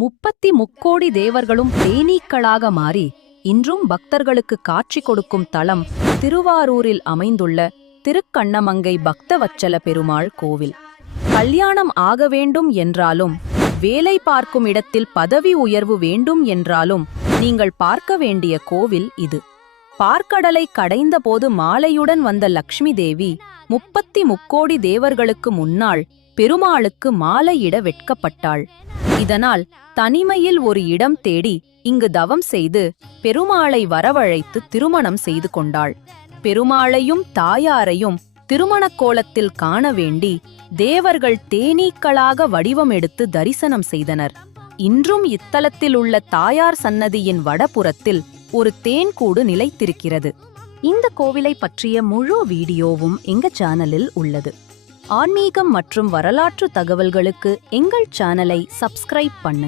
முக்கோடி தேவர்களும் தேனீக்களாக மாறி இன்றும் பக்தர்களுக்கு காட்சி கொடுக்கும் தலம் திருவாரூரில் அமைந்துள்ள திருக்கண்ணமங்கை பக்தவச்சல பெருமாள் கோவில். கல்யாணம் ஆக வேண்டும் என்றாலும், வேலை பார்க்கும் இடத்தில் பதவி உயர்வு வேண்டும் என்றாலும் நீங்கள் பார்க்க வேண்டிய கோவில் இது. பார்க்கடலை கடைந்த போது மாலையுடன் வந்த லக்ஷ்மி தேவி முக்கோடி தேவர்களுக்கு முன்னாள் பெருமாளுக்கு மாலையிட வெட்கப்பட்டாள். இதனால் தனிமையில் ஒரு இடம் தேடி இங்கு தவம் செய்து பெருமாளை வரவழைத்து திருமணம் செய்து கொண்டாள். பெருமாளையும் தாயாரையும் திருமணக் கோலத்தில் காண வேண்டி தேவர்கள் தேனீக்களாக வடிவம் எடுத்து தரிசனம் செய்தனர். இன்றும் இத்தலத்தில் உள்ள தாயார் சன்னதியின் வடபுறத்தில் ஒரு தேன்கூடு நிலைத்திருக்கிறது. இந்த கோவிலை பற்றிய முழு வீடியோவும் எங்க சேனலில் உள்ளது. ஆன்மீகம் மற்றும் வரலாற்று தகவல்களுக்கு எங்கள் சேனலை சப்ஸ்கிரைப் பண்ணுங்க.